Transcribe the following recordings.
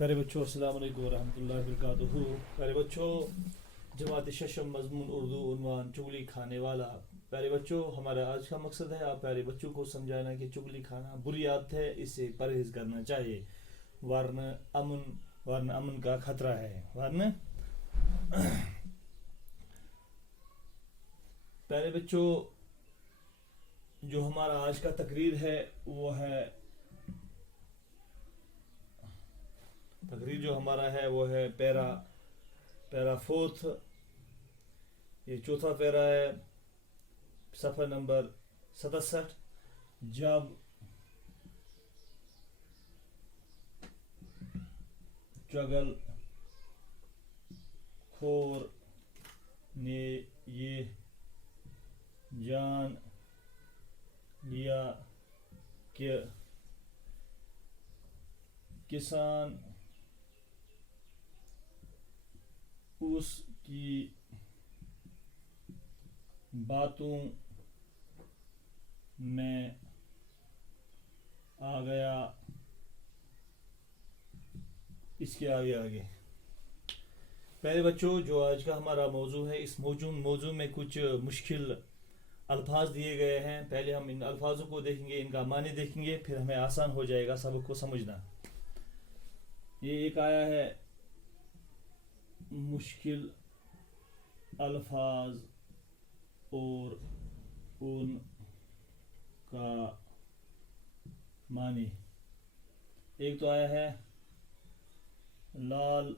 پیارے بچوں السلام علیکم ورحمۃ اللہ وبرکاتہ. پیارے بچوں جماعت ششم مضمون اردو عنوان چگلی کھانے والا. پیارے بچوں ہمارا آج کا مقصد ہے آپ پیارے بچوں کو سمجھانا کہ چگلی کھانا بری عادت ہے, اس سے پرہیز کرنا چاہیے ورنہ امن کا خطرہ ہے. پیارے بچوں جو ہمارا آج کا تقریر ہے وہ ہے پیرا فورتھ, یہ چوتھا پیرا ہے, صفحہ نمبر 67. جب چغل خور نے یہ جان لیا کہ کسان اس کی باتوں میں آ گیا, اس کے آگے. پہلے بچوں جو آج کا ہمارا موضوع ہے, اس موضوع میں کچھ مشکل الفاظ دیے گئے ہیں. پہلے ہم ان الفاظوں کو دیکھیں گے, ان کا معنی دیکھیں گے, پھر ہمیں آسان ہو جائے گا سبق کو سمجھنا. یہ ایک آیا ہے مشکل الفاظ اور ان کا معنی. ایک تو آیا ہے لال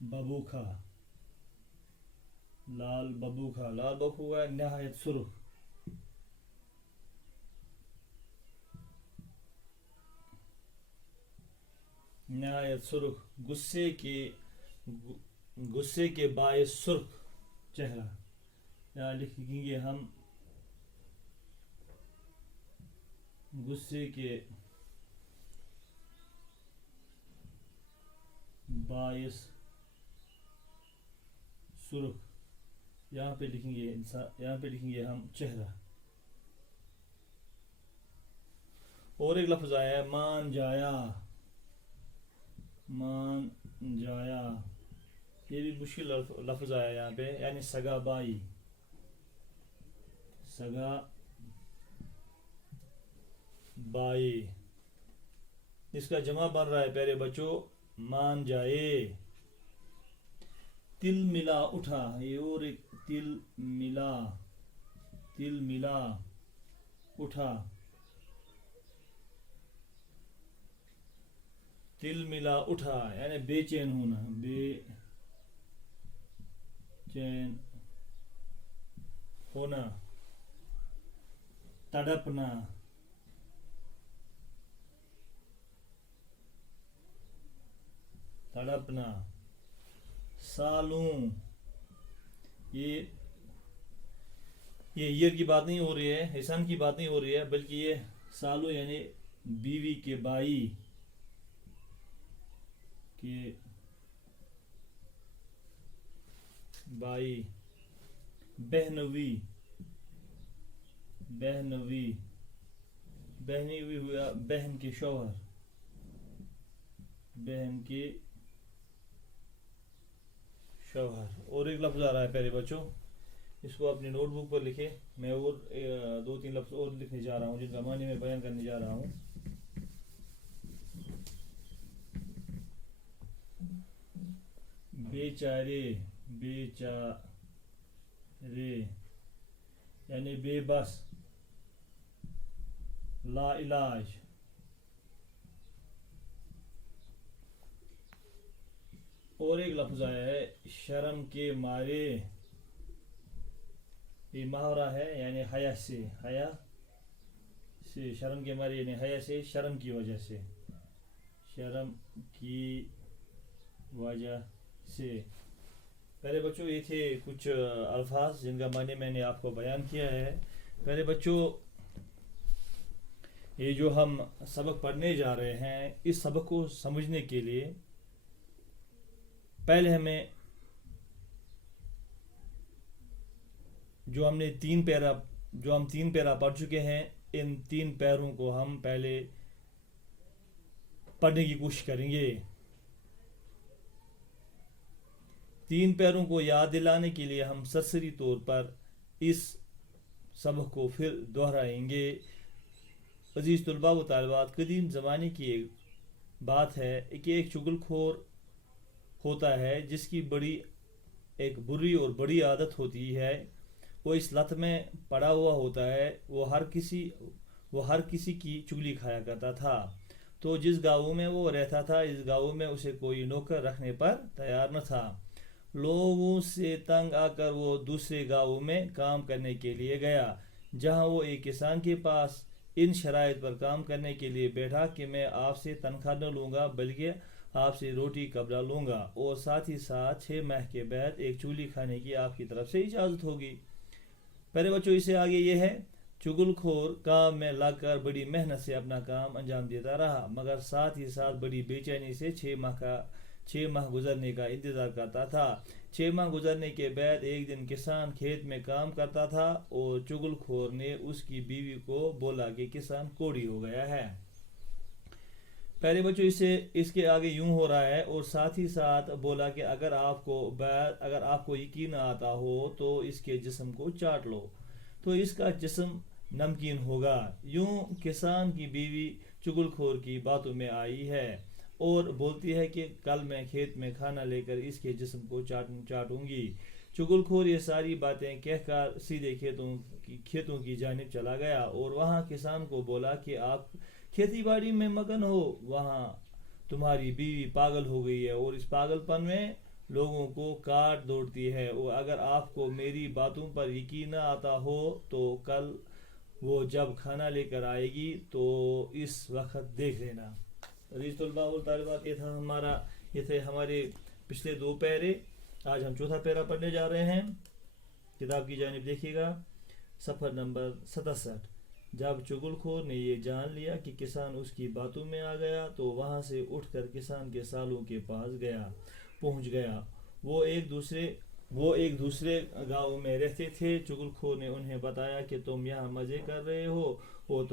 ببوکھا. لال ببوکھا نہایت سرخ. نہایت سرخ, غصے کے باعث سرخ چہرہ. یا لکھیں گے ہم غصے کے باعث سرخ. یہاں پہ لکھیں گے ہم چہرہ. اور ایک لفظ آیا ہے مان جایا. یہ بھی مشکل لفظ آیا یہاں پہ, یعنی سگا بائی. اس کا جمع بن رہا ہے پیارے بچوں مان جائے. تل ملا اٹھا, یہ اور ایک تل ملا اٹھا. تل ملا اٹھا یعنی بے چین ہونا. تڑپنا. سالوں, یہ ایئر کی بات نہیں ہو رہی ہے, احسان کی بات نہیں ہو رہی ہے, بلکہ یہ سالوں یعنی بیوی کے بائی بہنوی ہوا بہن کے شوہر. اور ایک لفظ آ رہا ہے پیارے بچوں, اس کو اپنی نوٹ بک پر لکھے. میں اور 2-3 لفظ اور لکھنے جا رہا ہوں جن کا معنی میں بیان کرنے جا رہا ہوں. بیچارے یعنی بے بس, لا علاج. اور ایک لفظ آیا ہے شرم کے مارے. یہ محاورہ ہے یعنی حیا سے شرم کے مارے, یعنی حیا سے شرم کی وجہ سے. پہلے بچوں یہ تھے کچھ الفاظ جن کا معنی میں نے آپ کو بیان کیا ہے. پہلے بچوں یہ جو ہم سبق پڑھنے جا رہے ہیں, اس سبق کو سمجھنے کے لیے پہلے ہمیں جو ہم تین پیرا پڑھ چکے ہیں, ان 3 پیروں کو ہم پہلے पढ़ने की कोशिश करेंगे। 3 पैरों को याद दिलाने के लिए हम सरसरी तौर पर इस सबक को फिर दोहराएंगे। अजीज तलबा व तालिबात, कदीम ज़माने की एक बात है कि एक चुगलखोर होता है जिसकी एक बुरी और बड़ी आदत होती है। वो इस लत में पड़ा हुआ होता है। वो हर किसी की चुगली खाया करता था। तो जिस गाँव में वो रहता था, इस गाँव में उसे कोई नौकर रखने पर तैयार न था। लोगों से तंग आकर वो दूसरे गाँव में काम करने के लिए गया, जहाँ वो एक किसान के पास इन शराइत पर काम करने के लिए बैठा कि मैं आपसे तनख्वाह न लूँगा, बल्कि आपसे रोटी कपड़ा लूँगा, और साथ ही साथ 6 माह के बाद एक चूली खाने की आपकी तरफ से इजाज़त होगी। पहले बच्चों, इससे आगे ये है, चुगलखोर काम में लगकर बड़ी मेहनत से अपना काम अंजाम देता रहा, मगर साथ ही साथ बड़ी बेचैनी से 6 माह गुजरने का इंतज़ार करता था। 6 माह गुजरने के बाद एक दिन किसान खेत में काम करता था और चुगलखोर ने उसकी बीवी को बोला कि किसान कोड़ी हो गया है। पहले बच्चों, इसके आगे यूं हो रहा है, और साथ ही साथ बोला कि अगर आपको यकीन आता हो तो इसके जिस्म को चाट लो, तो इसका जिस्म नमकीन होगा। यूं किसान की बीवी चुगलखोर की बातों में आई है और बोलती है कि कल मैं खेत में खाना लेकर इसके जिस्म को चाटूंगी। चुगलखोर ये सारी बातें कहकर सीधे खेतों की जानिब चला गया और वहाँ किसान को बोला कि आप खेती बाड़ी में मगन हो, वहाँ तुम्हारी बीवी पागल हो गई है और इस पागलपन में लोगों को काट दौड़ती है, और अगर आपको मेरी बातों पर यकीन न आता हो तो कल वो जब खाना लेकर आएगी तो इस वक्त देख लेना। अजीज तलबा और तालिबात, ये थे हमारे पिछले 2 पैरे। आज हम चौथा पैरा पढ़ने जा रहे हैं। किताब की जानिब देखिएगा, सफ़र नंबर 67। जब चुगलखोर ने ये जान लिया कि किसान उसकी बातों में आ गया तो वहाँ से उठकर किसान के सालों के पास पहुँच गया। वो एक दूसरे गांव में रहते थे। चुगलखोर ने उन्हें बताया कि तुम यहाँ मजे कर रहे हो और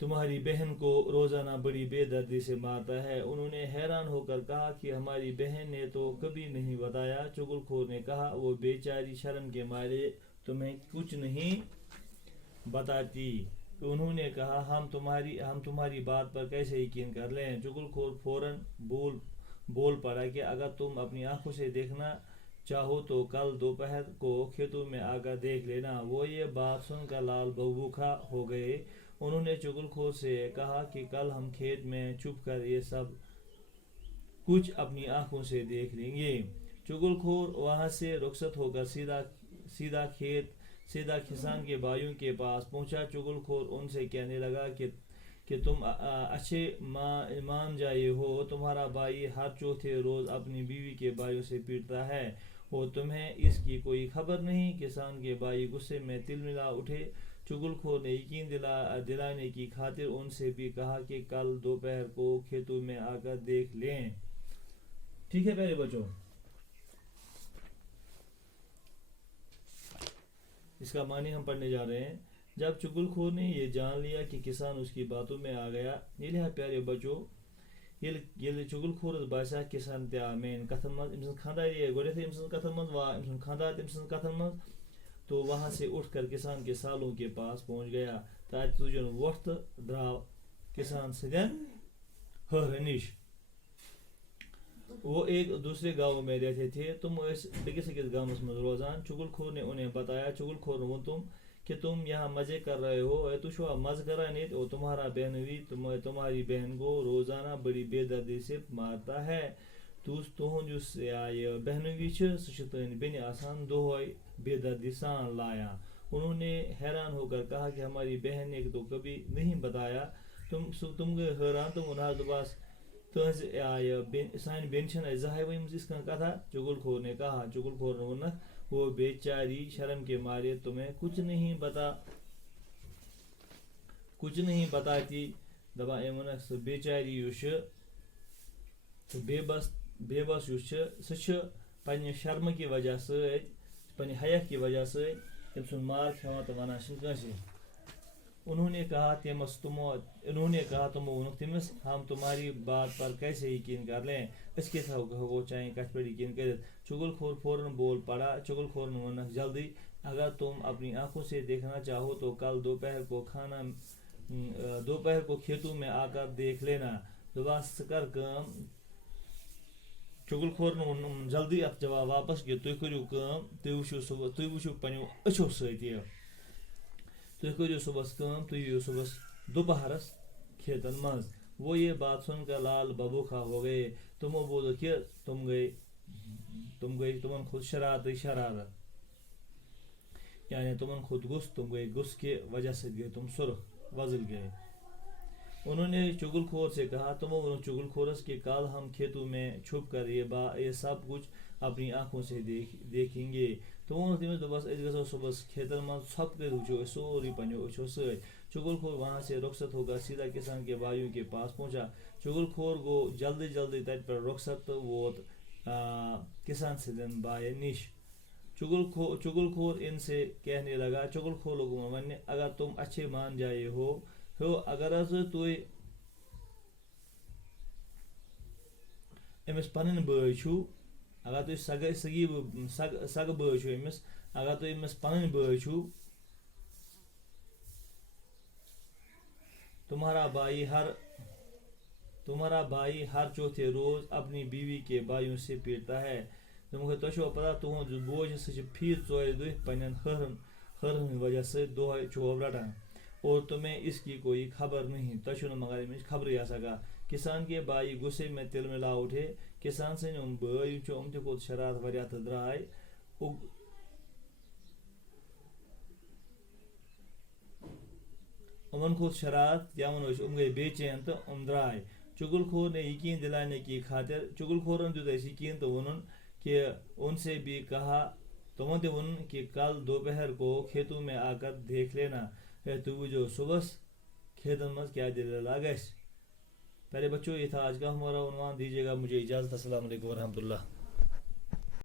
तुम्हारी बहन को रोजाना बड़ी बेदर्दी से मारता है। उन्होंने हैरान होकर कहा कि हमारी बहन ने तो कभी नहीं बताया। चुगलखोर ने कहा, वो बेचारी शर्म के मारे तुम्हें कुछ नहीं बताती। उन्होंने कहा, हम तुम्हारी बात पर कैसे यकीन कर लें। चुगलखोर फौरन बोल पड़ा कि अगर तुम अपनी आंखों से देखना चाहो तो कल दोपहर को खेतों में आकर देख लेना। वो ये बात सुनकर लाल बकबका हो गए। उन्होंने चुगलखोर से कहा कि कल हम खेत में छुपकर ये सब कुछ अपनी आंखों से देख लेंगे। चुगलखोर वहां से रुखसत होकर सीधा किसान के भाइयों के पास पहुंचा। चुगलखोर उनसे कहने लगा कि तुम अच्छे मान जाए हो, तुम्हारा भाई हर चौथे रोज अपनी बीवी के भाइयों से पीटता है और तुम्हें इसकी कोई खबर नहीं। किसान के भाई गुस्से में तिलमिला उठे। चुगलखोर ने यकीन दिलाने की खातिर उनसे भी कहा कि कल दोपहर को खेतों में आकर देख लें। ठीक है प्यारे बच्चों, इसका मानी हम पढ़ने जा रहे हैं। जब चुगलखोर ने ये जान लिया कि किसान उसकी बातों में आ गया, ये प्यारे बच्चों, ये चुगलखोर बासा किसान तेन कथन मज खानदार गोथ कथन मज खानदार तम कथन मज, तो वहां से उठकर किसान के सालों के पास पहुंच गया। तत तुजन वोट द्राव किसान सदन हरनिश। वो एक दूसरे गांव में रहते थे। तुम बेकिस गांव में रोजान। चुगलखोर ने उन्हें बताया। चुगलखोर वो कि तुम यहाँ मजे कर रहे हो, तुम मज करा नहीं, और तुम्हारा बहन भी तुम्हारी बहन को रोजाना बड़ी बेदर्दी से मारता है। तुहस बहन भी तन बेन आसान दोह बेदर्दी सान लाया। उन्होंने हैरान होकर कहा कि हमारी बहन ने तो कभी नहीं बताया। तुम गए हैरान। तुम उन्हें दोबास सान बेन जहां वह कथा। चुगलखोर ने कहा, चुगलखोर ने वोन, वो बेचारी शर्म के मारे तुम्हें कुछ नहीं बताती। दबा सो बेचारी बेबस पन्ने शर्म की वजह से, पन्ने हया की वजह से तम सुन मार खेवान तो वनान कंसे। انہوں نے کہا تمو ونک تمس ہم تمہاری بات پر کیسے یقین کر لیں اس کے ہو چاہیں کت پر یقین کر. چغل خور فوراً بول پڑا. چغل خور نے ونک جلدی اگر تم اپنی آنکھوں سے دیکھنا چاہو تو کل دوپہر کو کھیتوں میں آ کر دیکھ لینا. دباس کر کام. چغل خور نے جلدی ات جواب واپس کہ تھی کرو کام تھی وچھو پنو اچھو ست تھی کرو صبح کام تھی یو صبح دوپہرس کھیتن مز. وہ یہ بات سن کر لال ببوکھا ہو گئے. تمو بولو کہ تمن خود شرارت یعنی تمن خود غص تم گئے غص کی وجہ سے گئے تم سرخ وزل گئے. انہوں نے چغل خور سے کہا. تمو چغل خورس کہ کل ہم کھیتوں میں چھپ کر یہ سب کچھ اپنی آنکھوں سے دیکھیں گے. تمو تمس دبس گھو صبح کھیتن من ژھپ کر وچو سوری پنو اچھو ست. چغل خور وہاں سے رخصت ہو کر سیدھا کسان کے بھائیوں کے پاس پہنچا. چغل خور گو جلدی تت پر رخصت تو ووت کسان سندن بائن نش. چغل خور ان سے کہنے لگا. چغل خور لوگوں ون اگر تم اچھے مان جائے ہو اگر تھی امس پن بھائی چھو اگر تھی سگ بھائی چھو امس اگر تھی امس پن بھائی چھو تمہارا بھائی ہر چوتھے روز اپنی بیوی کے بھائیوں سے پیٹتا ہے. تہ پتہ تہد بوجھ سہ فی ژور دہ پنن ہرن وجہ سے دہے چوب رٹان اور تمہیں اس کی کوئی خبر نہیں. تہ مگر امچ خبر آسا. کسان کے بھائی غصے میں تل ملا اٹھے. کسان سن بھائی تہ کھوت شرارت واریاہ تو درائے امن کھوت شرارت کیا گئی بے چین تو درائے. چغل خور نے یقین دلانے کی خاطر چغل خورن دیت اس یقین تو ونن کہ ان سے بھی کہا تمو تہ ون کہ کل دوپہر کو کھیتوں میں آ کر دیکھ لینا. تھی وچھو صبح کھیتن مز کیا دلیلہ گھس. پہلے بچوں یہ تھا آج کا ہمارا عنوان. دیجیے گا مجھے اجازت. السلام علیکم ورحمۃ اللہ.